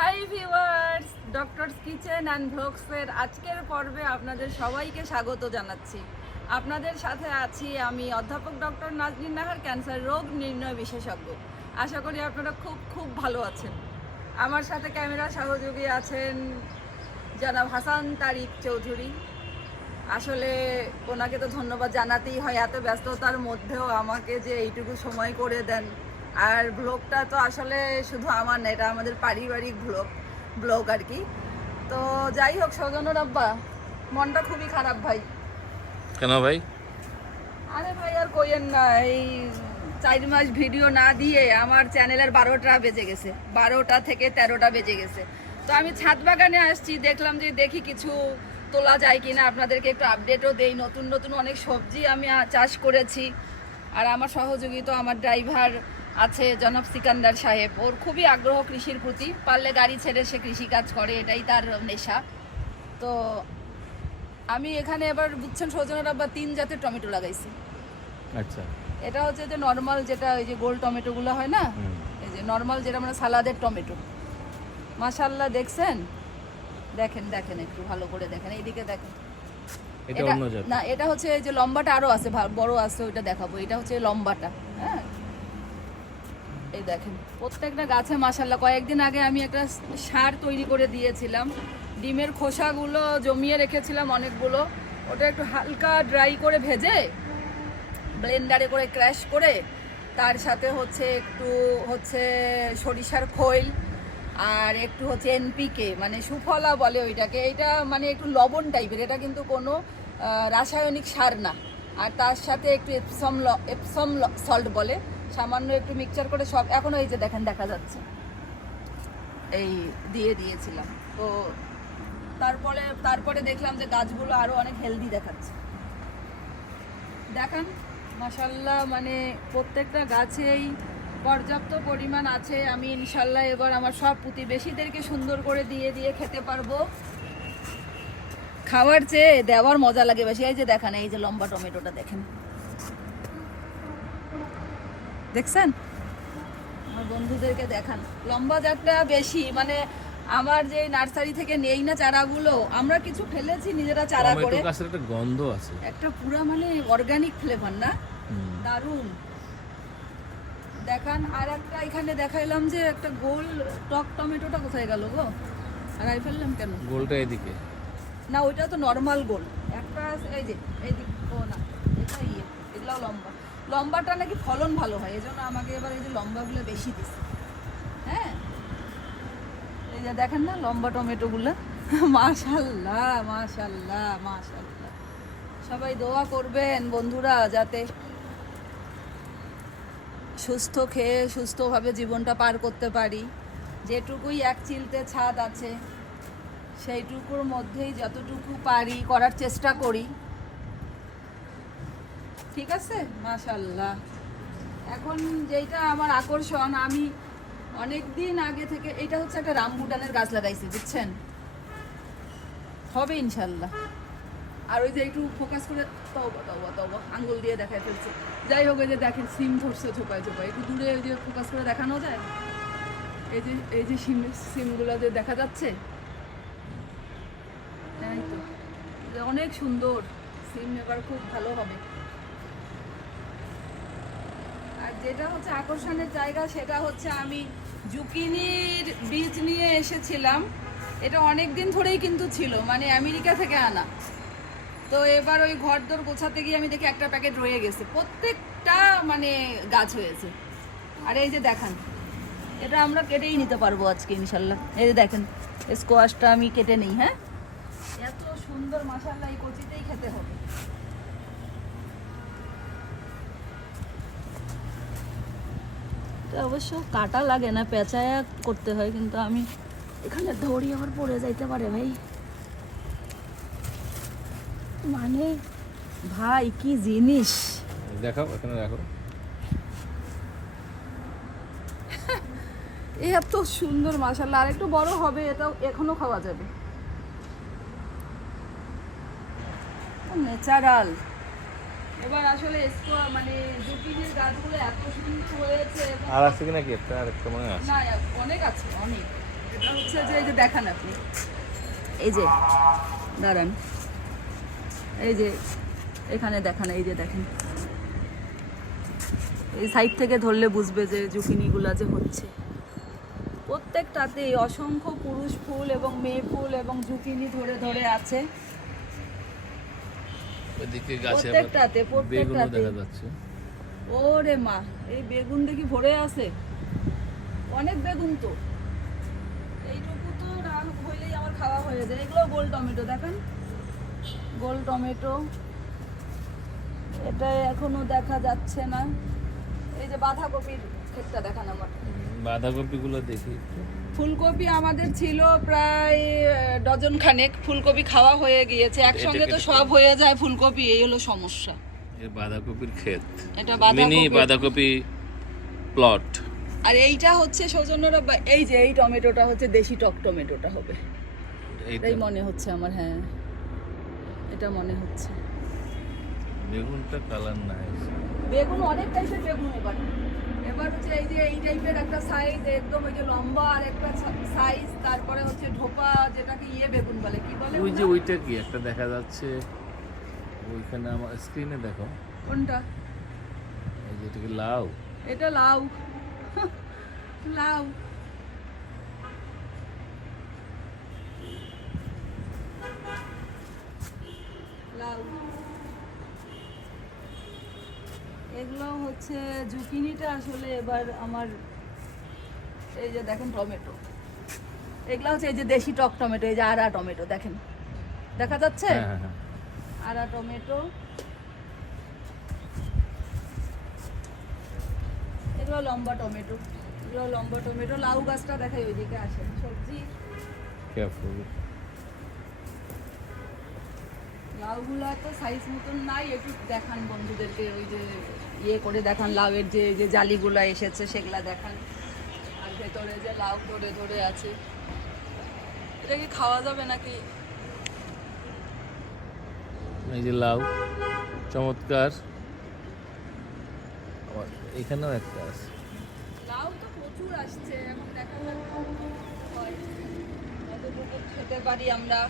High viewers, doctors kitchen and ব্লগসের আজকের পর্বে আপনাদের সবাইকে স্বাগত জানাচ্ছি। আপনাদের সাথে আছি আমি অধ্যাপক ডক্টর নাজনীন নাহার, ক্যান্সার রোগ নির্ণয় বিশেষজ্ঞ। আশা করি আপনারা খুব খুব ভালো আছেন। আমার সাথে ক্যামেরা সহযোগী আছেন জনাব হাসান তারিক চৌধুরী। আসলে ওনাকে তো ধন্যবাদ জানাতেই হয়, এত ব্যস্ততার মধ্যেও আমাকে যে এইটুকু সময় করে দেন। আর ব্লগটা তো আসলে শুধু আমার না, এটা আমাদের পারিবারিক ব্লগ আর কি। তো যাই হোক, সজনের আব্বা, মনটা খুবই খারাপ ভাই। কেন ভাই? আরে ভাই আর কইেন না, এই 4 মাস ভিডিও না দিয়ে আমার চ্যানেলের 12টা বেজে গেছে, 12টা থেকে 13টা বেজে গেছে। তো আমি ছাদ বাগানে আসছি, দেখলাম যে দেখি কিছু তোলা যায় কিনা, আপনাদেরকে একটু আপডেটও দেই। নতুন নতুন অনেক সবজি আমি চাষ করেছি। আর আমার সহযোগী তো আমার ড্রাইভার আছে জনাব সিকান্দার সাহেব, ওর খুবই আগ্রহ কৃষির প্রতি, পারলে গাড়ি ছেড়ে সে কৃষিকাজ করে, এটাই তার নেশা। তো আমি এখানে এবার বুঝছেন সজনের আব্বা 3 জাতের টমেটো লাগাইছি। আচ্ছা, এটা হচ্ছে যে নর্মাল, যেটা ওই যে গোল টমেটোগুলো হয় না, এই যে নর্মাল যেটা আমরা সালাদের টমেটো। মাশাআল্লাহ, দেখছেন? দেখেন দেখেন, একটু ভালো করে দেখেন, এইদিকে দেখেন। এটা অন্য জাত না, এটা হচ্ছে এই যে লম্বাটা আরো আছে, বড় আছে, ওইটা দেখাবো। এটা হচ্ছে লম্বাটা। হ্যাঁ, এই দেখেন প্রত্যেকটা গাছে মাশাআল্লাহ। কয়েকদিন আগে আমি একটা সার তৈরি করে দিয়েছিলাম, ডিমের খোসাগুলো জমিয়ে রেখেছিলাম অনেকগুলো, ওটা একটু হালকা ড্রাই করে ভেজে ব্লেন্ডারে করে ক্র্যাশ করে, তার সাথে একটু সরিষার খৈল আর একটু এনপিকে, মানে সুফলা বলে ওইটাকে। এটা মানে একটু লবণ টাইপের, এটা কিন্তু কোনো রাসায়নিক সার না। আর তার সাথে একটু এপসম সল্ট বলে, সামান্য একটু মিক্সচার করে সব, এখনো এই যে দেখেন দেখা যাচ্ছে, এই দিয়ে দিয়েছিলাম। তো তারপরে দেখলাম যে গাছগুলো আরো অনেক হেলদি দেখাচ্ছে। দেখেন মাশাআল্লাহ, মানে প্রত্যেকটা গাছেই পর্যাপ্ত পরিমাণ আছে। আমি ইনশাল্লাহ এবার আমার সব প্রতিবেশীদেরকে সুন্দর করে দিয়ে খেতে পারবো। খাওয়ার চেয়ে দেওয়ার মজা লাগে বেশি। এই যে দেখেন, এই যে লম্বা টমেটোটা দেখেন, দেখছেন? আমার বন্ধুদেরকে দেখান, লম্বা জাতটা বেশি, মানে আমার যে নার্সারি থেকে নেই না চারাগুলো, আমরা কিছু ফেলেছি নিজেরা চারা করে। টমেটো গাছের একটা গন্ধ আছে, একটা পুরা মানে অর্গানিক ফ্লেভার না, দারুণ। দেখান, আর একটা এখানে দেখাইলাম যে একটা গোল টক টমেটোটা কোথায় গেল গো? হারাই ফেললাম কেন? গোলটা এদিকে না, ওইটা তো নর্মাল গোল। একটা এই যে এইদিকে, ও না, এটা এগুলো লম্বাটা নাকি ফলন ভালো হয়, এজন্য আমাকে এবার এই যে লম্বাগুলো বেশি দিচ্ছে। হ্যাঁ, এই যে দেখেন না লম্বা টমেটোগুলো, মাশাআল্লাহ মাশাআল্লাহ মাশাআল্লাহ। সবাই দোয়া করবেন বন্ধুরা, যাতে সুস্থ খেয়ে সুস্থভাবে জীবনটা পার করতে পারি। যেটুকুই এক চিলতে ছাদ আছে, সেইটুকুর মধ্যেই যতটুকু পারি করার চেষ্টা করি। ঠিক আছে, মাশাআল্লাহ। এখন যেটা আমার আকর্ষণ, আমি অনেক দিন আগে থেকে, এটা হচ্ছে একটা রামবুটানের গাছ লাগাইছি, বুঝছেন? হবে ইনশাল্লাহ। আর ওই যে একটু ফোকাস করে, তওবা আঙ্গুল দিয়ে দেখাই ফেলছে। যাই হোক, এই যে দেখেন সিম ধরছে ছোপায় ছোপায়, একটু দূরে ওই যে ফোকাস করে দেখানো যায়। এই যে সিমগুলো যে দেখা যাচ্ছে, এই তো অনেক সুন্দর সিম, এবার খুব ভালো হবে। আর যেটা হচ্ছে আকর্ষণের জায়গা, সেটা হচ্ছে আমি জুকিনির বীজ নিয়ে এসেছিলাম। এটা অনেক দিন ধরেই কিন্তু ছিল, মানে আমেরিকা থেকে আনা। তো এবার ওই ঘরদোর গোছাতে গিয়ে আমি দেখি একটা প্যাকেট রয়ে গেছে, প্রত্যেকটা মানে গাছ হয়েছে। আর এই যে দেখান, এটা আমরা কেটেই নিতে পারবো আজকে ইনশাল্লাহ। এই যে দেখেন, স্কোয়াশটা আমি কেটে নিই। হ্যাঁ, এত সুন্দর মাশাআল্লাহ, এই কচিতেই খেতে হবে। অবশ্য কাটা লাগে না, পেঁচায়া করতে হয়, কিন্তু আমি এখানে ধরি আবার পড়ে যাইতে পারে ভাই। মানে ভাই কি জিনিস, দেখাও, এখানে দেখো। এত সুন্দর মাশাআল্লাহ। আর একটু বড় হবে, এটাও এখনো খাওয়া যাবে। ন্যাচারাল। এবার আসলে মানে জুকিনির গাছগুলো এত সুন্দর হয়েছে। আর আছে কি নাকি? একটা আরেকটা মনে আছে? না, অনেক আছে, অনেক। এটা হচ্ছে যে এই যে দেখান আপনি, এই যে দাঁড়ান, এই যে এখানে দেখান, এই যে দেখেন, এই সাইড থেকে ধরলে বুঝবে যে জুকিনিগুলা যে হচ্ছে। প্রত্যেকটাতেই অসংখ্য পুরুষ ফুল এবং মেয়ে ফুল এবং জুকিনি ধরে ধরে আছে ওইদিকে গাছে আবার প্রত্যেকটাতে বেগুনও প্রত্যেকটাতে। দেখা যাচ্ছে। ওরে মা, এই বেগুন দেখি ভরে আছে, অনেক বেগুন তো, এইটুকু তো না হইলেই আমার খাওয়া হয়ে যায়। এগুলো গোল টমেটো দেখেন, গোল টমেটো, এটা এখনো দেখা যাচ্ছে না। এই যে বাঁধাকপির ক্ষেতটা দেখান আমার। বাঁধাকপিগুলো দেখি একটু। ফুলকপি আমাদের ছিল প্রায় ডজন খানেক, ফুলকপি খাওয়া হয়ে গিয়েছে, একসঙ্গে তো সব হয়ে যায় ফুলকপি, এই হলো সমস্যা। এই বাঁধাকপির ক্ষেত, এটা মিনি বাঁধাকপি, বাঁধাকপি প্লট। আর এইটা হচ্ছে সৌজন্যরা, এই যে এই টমেটোটা হচ্ছে দেশি টক টমেটোটা হবে, এইটা এটাই মনে হচ্ছে আমার, হ্যাঁ এটা মনে হচ্ছে। বেগুনটা কালার নাই। বেগুন অনেক টাইপের বেগুন, এবার এবার হচ্ছে এই যে এই টাইপের একটা সাইজ একদম, ওই যে লম্বা আর একটা সাইজ, তারপরে হচ্ছে ঢোপা, যেটাকে ইয়ে বেগুন বলে, কি বলে ওই যে ওটা? ওইটা কি একটা দেখা যাচ্ছে ওইখানে আমার স্ক্রিনে দেখো, কোনটা? এই যে এটা কি লাউ? এটা লাউ, লাউ। লাউ, এগুলো হচ্ছে জুকিনিটা আসলে এবার আমার, এই যে দেখেন টমেটো, এগুলো হচ্ছে এই যে দেশি টক টমেটো, এই যে আড়া টমেটো দেখেন, দেখা যাচ্ছে হ্যাঁ হ্যাঁ হ্যাঁ। আড়া টমেটো। এগুলো লম্বা টমেটো, এগুলো লম্বা টমেটো। লাউ গাছটা দেখাই, ওইদিকে আসেন, সবজি কেয়ারফুল। লাউগুলা তো সাইজ মতন নাই, একটু দেখান বন্ধুদেরকে, ওই যে ইয়ে করে দেখান, লাউয়ের যে যে জালিগুলা এসেছে সেগুলা দেখান, আর ভেতরে যে লাউ ধরে ধরে আছে, এটা কি খাওয়া যাবে নাকি? এই যে লাউ, চমৎকার। আবার এখানেও একটা আছে। লাউ তো প্রচুর আসছে, এখন দেখা যাক হয় কতটুকু খেতে পারি আমরা।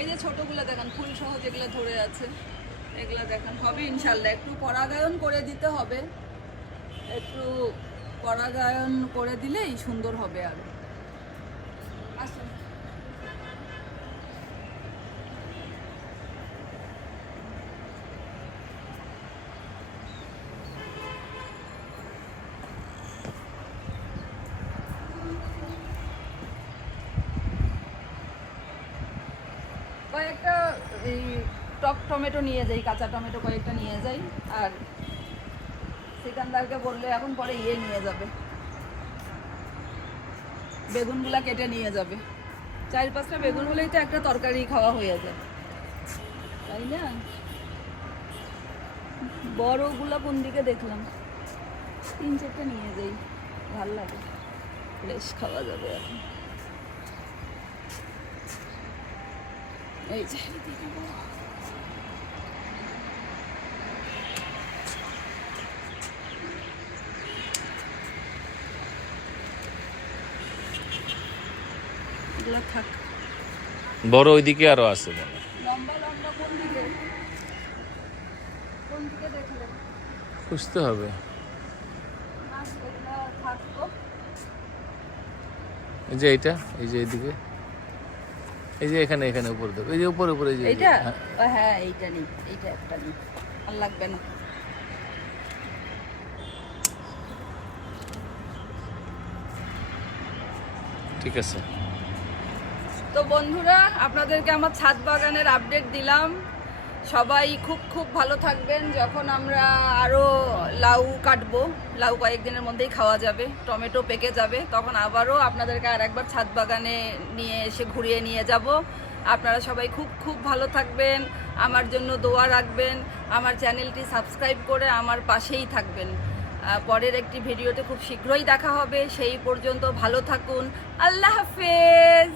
এই যে ছোটগুলা দেখান, ফুল সহ যেগুলো ধরে আছে, এগুলা দেখান, হবে ইনশাল্লাহ। একটু পরাগায়ন করে দিতে হবে, একটু পরাগায়ন করে দিলেই সুন্দর হবে। আর আসুন, কয়েকটা এই টক টমেটো নিয়ে যাই, কাঁচা টমেটো কয়েকটা নিয়ে যাই, আর সিকান্দারকে বললে এখন পরে ইয়ে নিয়ে যাবে, বেগুনগুলা কেটে নিয়ে যাবে। 4-5টা বেগুন হলেই তো একটা তরকারি খাওয়া হয়ে যায়, তাই না? বড়গুলা কোন দিকে দেখলাম, 3-4টা নিয়ে যাই, ভাল লাগে, ফ্রেশ খাওয়া যাবে এখন। এই যে এগুলা থাক, বড় ওইদিকে আরো আছে মনে হয়। লম্বা লম্বা কোন দিকে, কোন দিকে দেখলে? খুঁজতে হবে। না, এগুলা থাকতো। এই যে এইটা, এই যে এইদিকে, এই যে এখানে এখানে উপরে দেখো, এই যে উপরে উপরে, এই যে এইটা, হ্যাঁ। হ্যাঁ এইটা নেই, এইটা একটা নেই, আর লাগবে না। ঠিক আছে। তো বন্ধুরা, আপনাদেরকে আমার ছাদ বাগানের আপডেট দিলাম। সবাই খুব খুব ভালো থাকবেন। যখন আমরা আরও লাউ কাটবো, লাউ কয়েকদিনের মধ্যেই খাওয়া যাবে, টমেটো পেকে যাবে, তখন আবারও আপনাদেরকে আর একবার ছাদ বাগানে নিয়ে এসে ঘুরিয়ে নিয়ে যাব। আপনারা সবাই খুব খুব ভালো থাকবেন, আমার জন্য দোয়া রাখবেন, আমার চ্যানেলটি সাবস্ক্রাইব করে আমার পাশেই থাকবেন। পরের একটি ভিডিওতে খুব শীঘ্রই দেখা হবে, সেই পর্যন্ত ভালো থাকুন। আল্লাহ হাফেজ।